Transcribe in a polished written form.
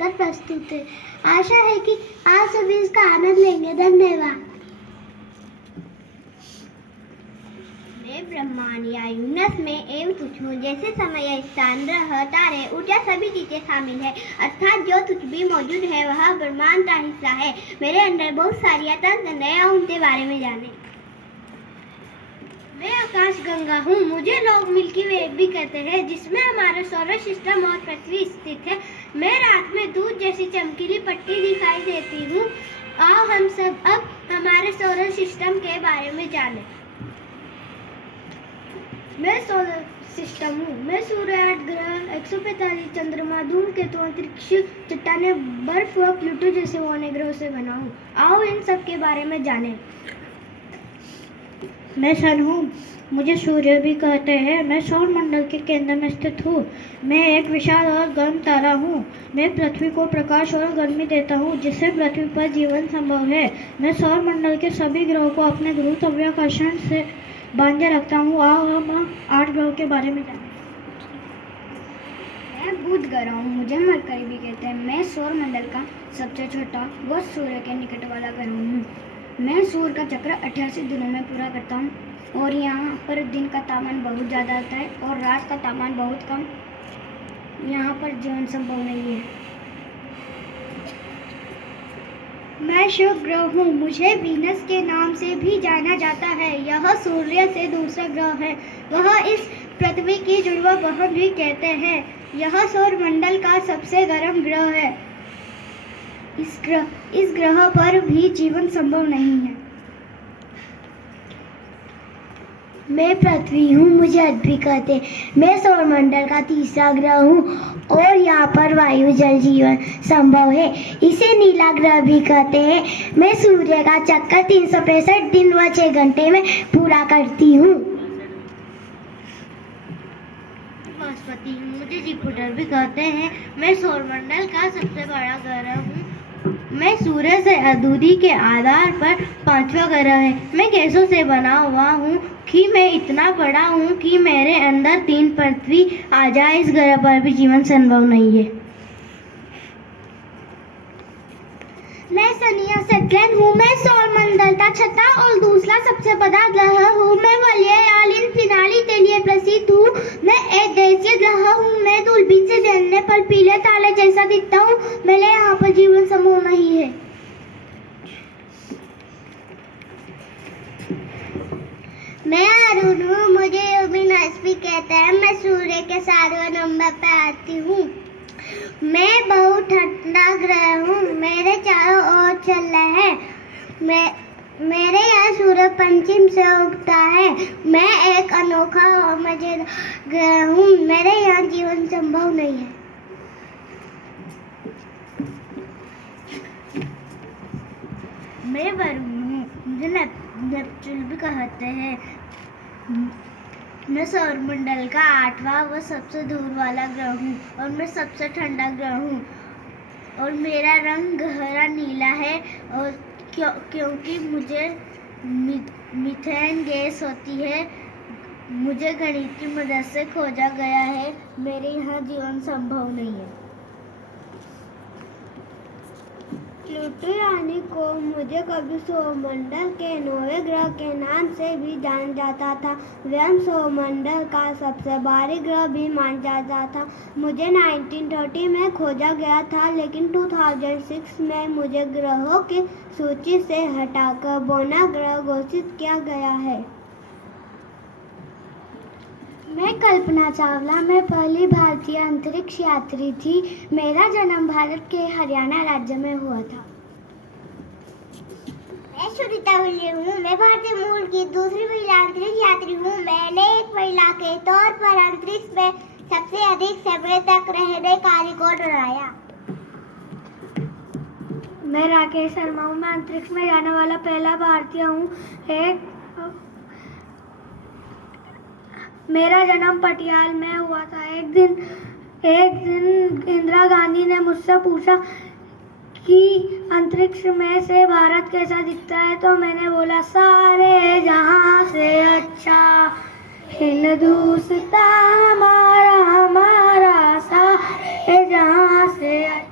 लेकर प्रस्तुत है। आशा है कि आप सभी इसका आनंद लेंगे। धन्यवाद। मैं ब्रह्मांड या यूनिवर्स में एवं कुछ हूँ, जैसे समय, स्थान, ग्रह, तारे, ऊर्जा सभी चीजें शामिल है। अर्थात जो कुछ भी मौजूद है वह ब्रह्मांड का हिस्सा है। मेरे अंदर बहुत सारी तंत्र है, उनके बारे में जाने। मैं आकाश गंगा हूँ, मुझे लोग मिल्की वे भी कहते हैं, जिसमें हमारा सौर सिस्टम और पृथ्वी स्थित है। मैं रात में दूध जैसी चमकीली पट्टी दिखाई देती हूँ। आओ हम सब अब हमारे सौर सिस्टम के बारे में जानें। मैं सोलर सिस्टम हूँ। मैं सूर्य, 8 ग्रह, 145 चंद्रमा, धूमकेतु, अंतरिक्ष, चट्टानें, बर्फ व प्लूटो जैसे अन्य ग्रहों से बना हूँ। आओ इन सब के बारे में जानें। मैं सन हूँ, मुझे सूर्य भी कहते हैं। मैं सौर मंडल के केंद्र में स्थित हूँ। मैं एक विशाल और गर्म तारा हूँ। मैं पृथ्वी को प्रकाश और गर्मी देता हूँ, जिससे पृथ्वी पर जीवन संभव है। मैं सौर मंडल के सभी ग्रहों को अपने गुरुत्वाकर्षण से बांधे रखता हूँ। आओ हम 8 ग्रहों के बारे में जानें। मैं बुध ग्रह हूँ, मुझे मरकरी भी कहते हैं। मैं सौर मंडल का सबसे छोटा व सूर्य के निकट वाला ग्रह हूँ। मैं सूर्य का चक्र 88 दिनों में पूरा करता हूँ और यहाँ पर दिन का तापमान बहुत ज़्यादा होता है और रात का तापमान बहुत कम। यहाँ पर जीवन संभव नहीं है। मैं शुक्र ग्रह हूँ, मुझे वीनस के नाम से भी जाना जाता है। यह सूर्य से दूसरा ग्रह है। वह इस पृथ्वी की जुड़वा बहन भी कहते हैं। यह सौर मंडल का सबसे गर्म ग्रह है। इस ग्रह पर भी जीवन संभव नहीं है। मैं पृथ्वी हूँ, मुझे अर्थ भी कहते हैं। मैं सौरमंडल का तीसरा ग्रह हूँ और यहाँ पर वायु जल जीवन संभव है। इसे नीला ग्रह भी कहते हैं। मैं सूर्य का चक्कर 365 दिन व 6 घंटे में पूरा करती हूँ। बृहस्पति हूँ, मुझे जुपिटर भी कहते हैं। मैं सौरमंडल का सबसे बड़ा ग्रह हूँ। मैं सूर्य से अधूरी के आधार पर 5वां ग्रह है। मैं गैसों से बना हुआ हूँ कि मैं इतना बड़ा हूँ कि मेरे अंदर 3 पृथ्वी आ जाए। इस ग्रह पर भी जीवन संभव नहीं है। मैं शनि सेकंड हूँ। मैं सौरमंडल का छठा और दूसरा सबसे बड़ा ग्रह हूँ। मैं वलयालिन फिनाली के लिए प्रसिद्ध हूँ। मैं एक देशीय ग्रह हूँ। मैं दूरबीन से देखने पर पीले तारे जैसा दिखता हूँ। मेरे यहाँ पर जीवन संभव नहीं है। मैं अरुण हूँ, मुझे यूरेनस भी कहते हैं। मैं सूर्य के 7वें नंबर पर आती हूँ। मैं बहुत ठंडा ग्रह हूँ। मेरे चारों ओर चल रहे हैं। मेरे यहाँ सूर्य पश्चिम से उगता है। मैं एक अनोखा और मजेदार ग्रह हूँ। मेरे यहाँ जीवन संभव नहीं है। मैं वरुण हूँ, मुझे नेपच्यून भी कहते हैं। मैं सौरमंडल का 8वां व सबसे दूर वाला ग्रह हूँ और मैं सबसे ठंडा ग्रह हूँ और मेरा रंग गहरा नीला है और क्योंकि मुझे मीथेन गैस होती है। मुझे गणित की मदद से खोजा गया है। मेरे यहाँ जीवन संभव नहीं है। प्लूटो यानी को मुझे कभी सौरमंडल के 9वें ग्रह के नाम से भी जाना जाता था। वह सौरमंडल का सबसे भारी ग्रह भी माना जाता था। मुझे 1930 में खोजा गया था, लेकिन 2006 में मुझे ग्रहों की सूची से हटाकर बोना ग्रह घोषित किया गया है। मैं कल्पना चावला, मैं पहली भारतीय अंतरिक्ष यात्री थी। मेरा जन्म भारत के हरियाणा राज्य में हुआ था। मैं सुनीता विलियम हूँ। मैं भारतीय मूल की दूसरी महिला अंतरिक्ष यात्री हूँ। मैंने एक महिला के तौर पर अंतरिक्ष में सबसे अधिक समय तक रहने का रिकॉर्ड बनाया। मैं राकेश शर्मा हूँ। मैं अंतरिक्ष में जाने वाला पहला भारतीय हूँ। मेरा जन्म पटियाला में हुआ था। एक दिन इंदिरा गांधी ने मुझसे पूछा कि अंतरिक्ष में से भारत कैसा दिखता है, तो मैंने बोला सारे जहां से अच्छा हिंदुस्तान हमारा सारे जहां से अच्छा।